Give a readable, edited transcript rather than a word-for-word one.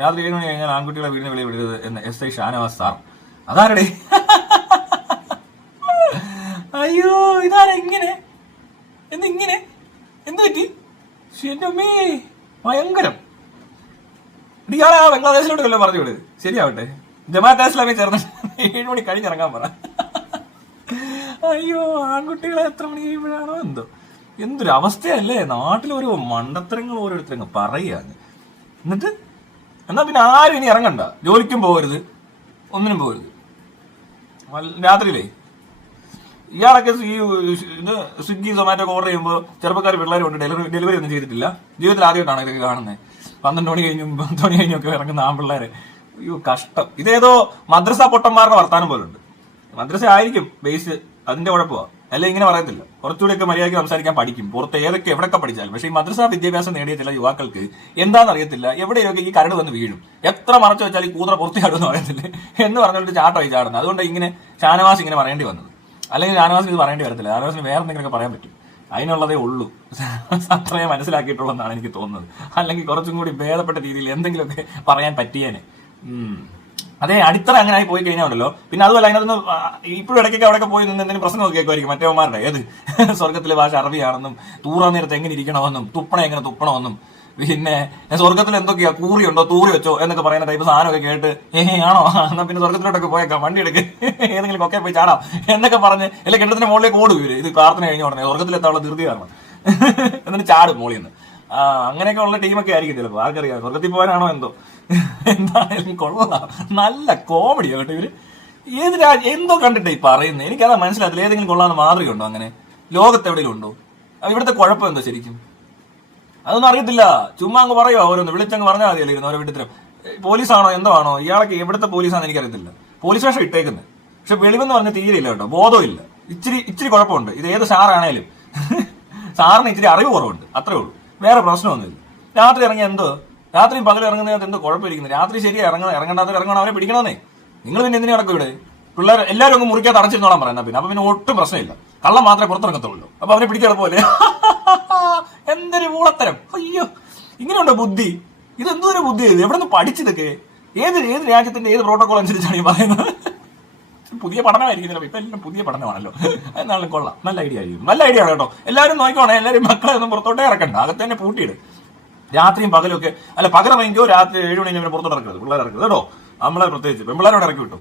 രാത്രി 7 മണി കഴിഞ്ഞാൽ ആൺകുട്ടികളെ വീടിന് വെളിയിൽ വിടരുത് എന്ന് SI ഷാനവാസ് സാർ. അതാരടേ? അയ്യോ, ഇതാരാ ഇങ്ങനെ? എന്തിങ്ങനെ? എന്ത് പറ്റി? ശരിയമ്മേ, ഭയങ്കരം. ഇയാളെ ആ ബംഗ്ലാദേശിലോട്ട് വല്ലതും പറഞ്ഞു വിട്, ശരിയാവട്ടെ. ജമാഅത്തെ ഇസ്ലാമി ചേർന്ന് 7 മണി കഴിഞ്ഞിറങ്ങാൻ പറ. അയ്യോ, ആൺകുട്ടികളെ എത്ര മണി കഴിയുമ്പോഴാണോ എന്തോ. എന്തൊരു അവസ്ഥയല്ലേ നാട്ടിൽ. ഓരോ മണ്ടത്തരങ്ങൾ ഓരോരുത്തരങ്ങ് പറയുകയാണ്. എന്നിട്ട് എന്നാ പിന്നെ ആരും ഇനി ഇറങ്ങണ്ട, ജോലിക്കും പോകരുത്, ഒന്നിനും പോകരുത്. രാത്രിയിലേ ഇയാളൊക്കെ ഈ ഇത് സ്വിഗ്ഗി സൊമാറ്റോ ഒക്കെ ഓർഡർ ചെയ്യുമ്പോൾ ചെറുപ്പക്കാർ പിള്ളേർ കൊണ്ട് ഡെലിവറി ഒന്നും ചെയ്തിട്ടില്ല. ജീവിതത്തിൽ ആദ്യമായിട്ടാണ് ഇതൊക്കെ കാണുന്നത്. 12 മണി കഴിഞ്ഞും 10 മണി കഴിഞ്ഞും ഒക്കെ ഇറങ്ങുന്ന ആൺപിള്ളേരെ. അയ്യോ കഷ്ടം. ഇതേതോ മദ്രസ പൊട്ടന്മാരുടെ വർത്താനം പോലുണ്ട്. മദ്രസ ആയിരിക്കും ബേസ്, അതിന്റെ കുഴപ്പമാണ്. അല്ലെ ഇങ്ങനെ പറയത്തില്ല. കുറച്ചുകൂടിയൊക്കെ മര്യാദയ്ക്ക് സംസാരിക്കാൻ പഠിക്കും, പുറത്ത് എവിടെയൊക്കെ പഠിച്ചാലും. പക്ഷേ ഈ മദ്രസ വിദ്യാഭ്യാസം നേടിയ ചില യുവാക്കൾക്ക് എന്താണെന്നറിയത്തില്ല, എവിടെയൊക്കെ ഈ കരട് വന്ന് വീഴും. എത്ര മറച്ചു വെച്ചാൽ ഈ കൂതറ പുറത്തിയാടുമെന്ന് പറയത്തില്ലേ എന്ന് പറഞ്ഞിട്ട് ചാട്ടമായി ചാടുന്നത്. അതുകൊണ്ട് ഇങ്ങനെ ഷാനവാസ് ഇങ്ങനെ പറയേണ്ടി വന്നത്. അല്ലെങ്കിൽ ഷാനവാസിന് ഇത് പറയേണ്ടി വരത്തില്ല. ഷാനവാസിന് വേറെ എന്തെങ്കിലുമൊക്കെ പറയാൻ പറ്റും. അതിനുള്ളതേ ഉള്ളൂ. അത്രയും മനസ്സിലാക്കിയിട്ടുള്ളതെന്നാണ് എനിക്ക് തോന്നുന്നത്. അല്ലെങ്കിൽ കുറച്ചും കൂടി ഭേദപ്പെട്ട രീതിയിൽ എന്തെങ്കിലുമൊക്കെ പറയാൻ പറ്റിയേനെ. അതെ, അടിത്തറ അങ്ങനെ ആയി പോയി കഴിഞ്ഞാണല്ലോ. പിന്നെ അതുപോലെ അതിനകത്ത് ഇപ്പോഴും ഇടയ്ക്കൊക്കെ അവിടെയൊക്കെ പോയി നിന്ന് എന്തെങ്കിലും പ്രശ്നമൊക്കെ കേൾക്കുമായിരിക്കും മറ്റേമാരുടെ. ഏത് സ്വർഗത്തിലെ ഭാഷ അറബിയാണെന്നും തൂറാൻ നേരത്തെ എങ്ങനെ ഇരിക്കണമെന്നും തുപ്പണ എങ്ങനെ തുപ്പണമെന്നും പിന്നെ സ്വർഗത്തിൽ എന്തൊക്കെയാ കൂറിയുണ്ടോ തൂറി വെച്ചോ എന്നൊക്കെ പറയുന്ന ടൈപ്പ് സാധനമൊക്കെ കേട്ട് ആണോ എന്നാ പിന്നെ സ്വർഗത്തിലോട്ടൊക്കെ പോയേക്കാം, വണ്ടി എടുക്ക്, ഏതെങ്കിലും ഒക്കെ പോയി ചാടാം എന്നൊക്കെ പറഞ്ഞ് എല്ലാ കെട്ടിടത്തിന്റെ മുകളിലേക്ക് ഓടും ഇവര്. ഇത് പ്രാർത്ഥന കഴിഞ്ഞ ഉടനെ സ്വർഗത്തിലെത്താനുള്ള ധൃതി കാരണം എന്നിട്ട് ചാടും മോളിൽ നിന്ന്. അങ്ങനെയൊക്കെ ഉള്ള ടീമൊക്കെ ആയിരിക്കും ചിലപ്പോൾ, ആർക്കറിയാം. സ്വർഗത്തിൽ പോകാനാണോ എന്തോ. എന്തായാലും കൊള്ളാം, നല്ല കോമഡിയാ കേട്ടോ ഇവര്. ഏത് എന്തോ കണ്ടിട്ടേ ഈ പറയുന്നത്, എനിക്കതാ മനസ്സിലാകത്തില്ല. ഏതെങ്കിലും കൊള്ളാന്ന് മാതൃക ഉണ്ടോ അങ്ങനെ ലോകത്ത് എവിടെയെങ്കിലും ഉണ്ടോ? ഇവിടുത്തെ കുഴപ്പം എന്തോ ശരിക്കും അതൊന്നും അറിയത്തില്ല. ചുമ്മാ അങ്ങ് പറയുമോ ഓരോന്ന്, വിളിച്ചങ്ങ് പറഞ്ഞാൽ മതിയല്ലോ ഇരുന്ന് ഓരോ വീട്ടിലും. പോലീസാണോ എന്തോ ആണോ, ഇയാളൊക്കെ എവിടുത്തെ പോലീസാണെന്ന് എനിക്കറിയത്തില്ല. പോലീസ് വേഷം ഇട്ടേക്കുന്നത്, പക്ഷെ വെളിവെന്ന് പറഞ്ഞ തീരെയില്ല കേട്ടോ, ബോധമില്ല. ഇച്ചിരി കുഴപ്പമുണ്ട്. ഇത് ഏത് സാറാണേലും സാറിന് ഇച്ചിരി അറിവ് കുറവുണ്ട്, അത്രേ ഉള്ളൂ. വേറെ പ്രശ്നമൊന്നുമില്ല. രാത്രി ഇറങ്ങിയ എന്തോ, രാത്രിയും പകൽ ഇറങ്ങുന്നതിനകത്ത് എന്തോ കുഴപ്പമിരിക്കുന്നത്. രാത്രി ശരിയാ ഇറങ്ങേണ്ടവർ ഇറങ്ങണം, അവരെ പിടിക്കണമെന്നേ. നിങ്ങൾ പിന്നെ എന്തിനു നടക്കും ഇവിടെ? പിള്ളേർ എല്ലാവരും അങ്ങ് മുറിക്കാതെ അടച്ചിരുന്നോളാൻ പറയുന്നത്. പിന്നെ അപ്പൊ പിന്നെ ഒട്ടും പ്രശ്നമില്ല, കള്ളം മാത്രമേ പുറത്തിറങ്ങത്തുള്ളൂ. അപ്പൊ അവരെ പിടിക്കാൻ പോലെ എന്തൊരു മൂളത്തരം. അയ്യോ, ഇങ്ങനെയുണ്ടോ ബുദ്ധി? ഇതെന്തോരു ബുദ്ധി? എവിടെ നിന്ന് പഠിച്ചതൊക്കെ? ഏത് രാജ്യത്തിന്റെ ഏത് പ്രോട്ടോകോൾ അനുസരിച്ചാണ് ഈ പറയുന്നത്? പുതിയ പഠനമായിരിക്കും ഇപ്പൊ, എല്ലാം പുതിയ പഠനമാണല്ലോ. എന്നാലും കൊള്ളാം, നല്ല ഐഡിയ ആയിരിക്കും. നല്ല ഐഡിയ ആണ് കേട്ടോ. എല്ലാവരും നോക്കിക്കോണേ, എല്ലാവരും മക്കളെ ഒന്നും പുറത്തോട്ടേ ഇറക്കണ്ട, അകത്ത് തന്നെ പൂട്ടിയിട്. രാത്രിയും പകലും ഒക്കെ, അല്ല പകരം വാങ്ങിക്കോ, രാത്രി 7 മണി പുറത്തോട്ട് ഇറക്കരുത്, പിള്ളേർ ഇറക്കരുത് കേട്ടോ. നമ്മളെ പ്രത്യേകിച്ച് പെൺപിള്ളേരോട് ഇറക്കി വിട്ടു.